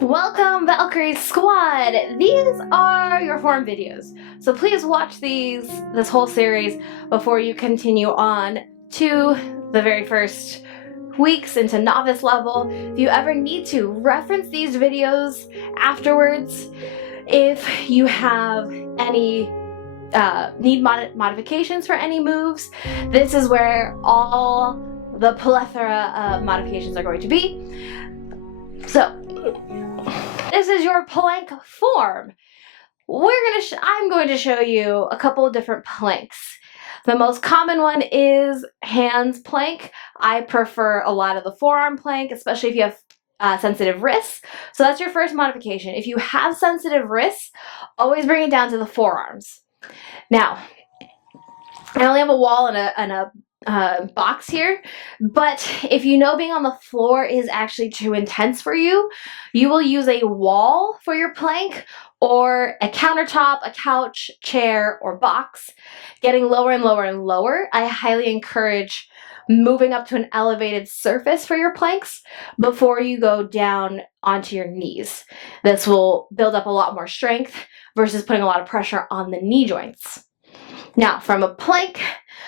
Welcome, Valkyrie Squad! These are your forearm videos, so please watch this whole series before you continue on to the very first weeks into novice level. If you ever need to, reference these videos afterwards. If you have any need modifications for any moves, this is where all the plethora of modifications are going to be. So, this is your plank form. I'm going to show you a couple of different planks. The most common one is hands plank. I prefer a lot of the forearm plank, especially if you have sensitive wrists. So that's your first modification. If you have sensitive wrists, always bring it down to the forearms. Now, I only have a wall and a box here, but if you know being on the floor is actually too intense for you, you will use a wall for your plank or a countertop, a couch, chair, or box. Getting lower and lower and lower, I highly encourage moving up to an elevated surface for your planks before you go down onto your knees. This will build up a lot more strength versus putting a lot of pressure on the knee joints. Now, from a plank,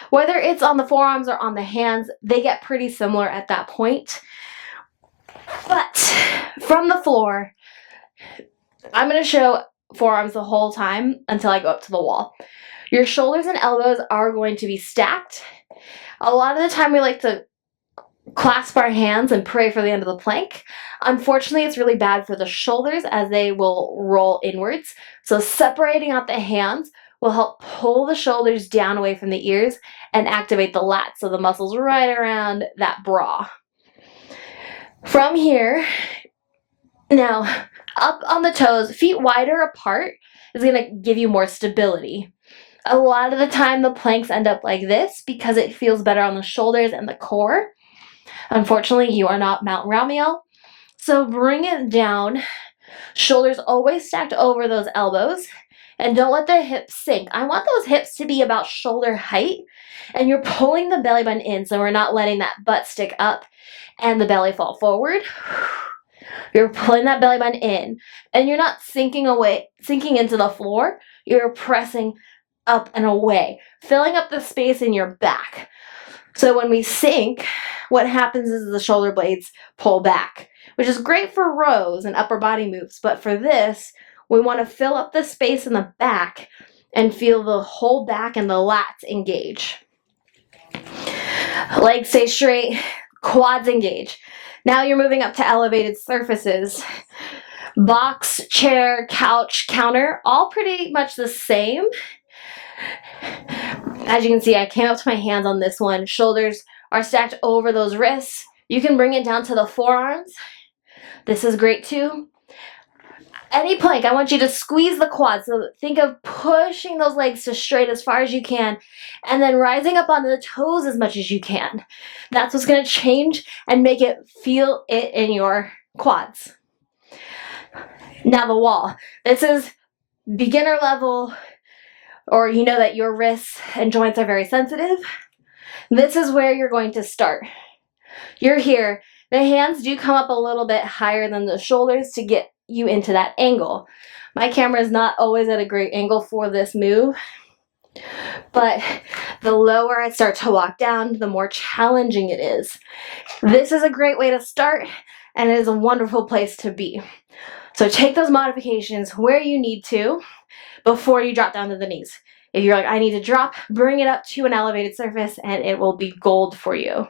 whether it's on the forearms or on the hands, they get pretty similar at that point. But from the floor, I'm going to show forearms the whole time until I go up to the wall. Your shoulders and elbows are going to be stacked. A lot of the time we like to clasp our hands and pray for the end of the plank. Unfortunately, it's really bad for the shoulders as they will roll inwards. So separating out the hands will help pull the shoulders down away from the ears and activate the lats, so the muscles right around that bra. From here, now up on the toes, feet wider apart is going to give you more stability. A lot of the time the planks end up like this because it feels better on the shoulders and the core. Unfortunately, you are not Mount Ramiel, so bring it down. Shoulders always stacked over those elbows. And don't let the hips sink. I want those hips to be about shoulder height, and you're pulling the belly button in so we're not letting that butt stick up and the belly fall forward. You're pulling that belly button in, sinking into the floor. You're pressing up and away, filling up the space in your back. So when we sink, what happens is the shoulder blades pull back, which is great for rows and upper body moves, but for this, we want to fill up the space in the back and feel the whole back and the lats engage. Legs stay straight, quads engage. Now you're moving up to elevated surfaces. Box, chair, couch, counter, all pretty much the same. As you can see, I came up to my hands on this one. Shoulders are stacked over those wrists. You can bring it down to the forearms. This is great too. Any plank, I want you to squeeze the quads. So think of pushing those legs to straight as far as you can and then rising up onto the toes as much as you can. That's what's going to change and make it feel it in your quads. Now the wall. This is beginner level, or you know that your wrists and joints are very sensitive. This is where you're going to start. You're here. The hands do come up a little bit higher than the shoulders to get you into that angle. My camera is not always at a great angle for this move, but the lower I start to walk down, the more challenging it is. This is a great way to start, and it is a wonderful place to be. So take those modifications where you need to before you drop down to the knees. If you're like, I need to drop, bring it up to an elevated surface and it will be gold for you.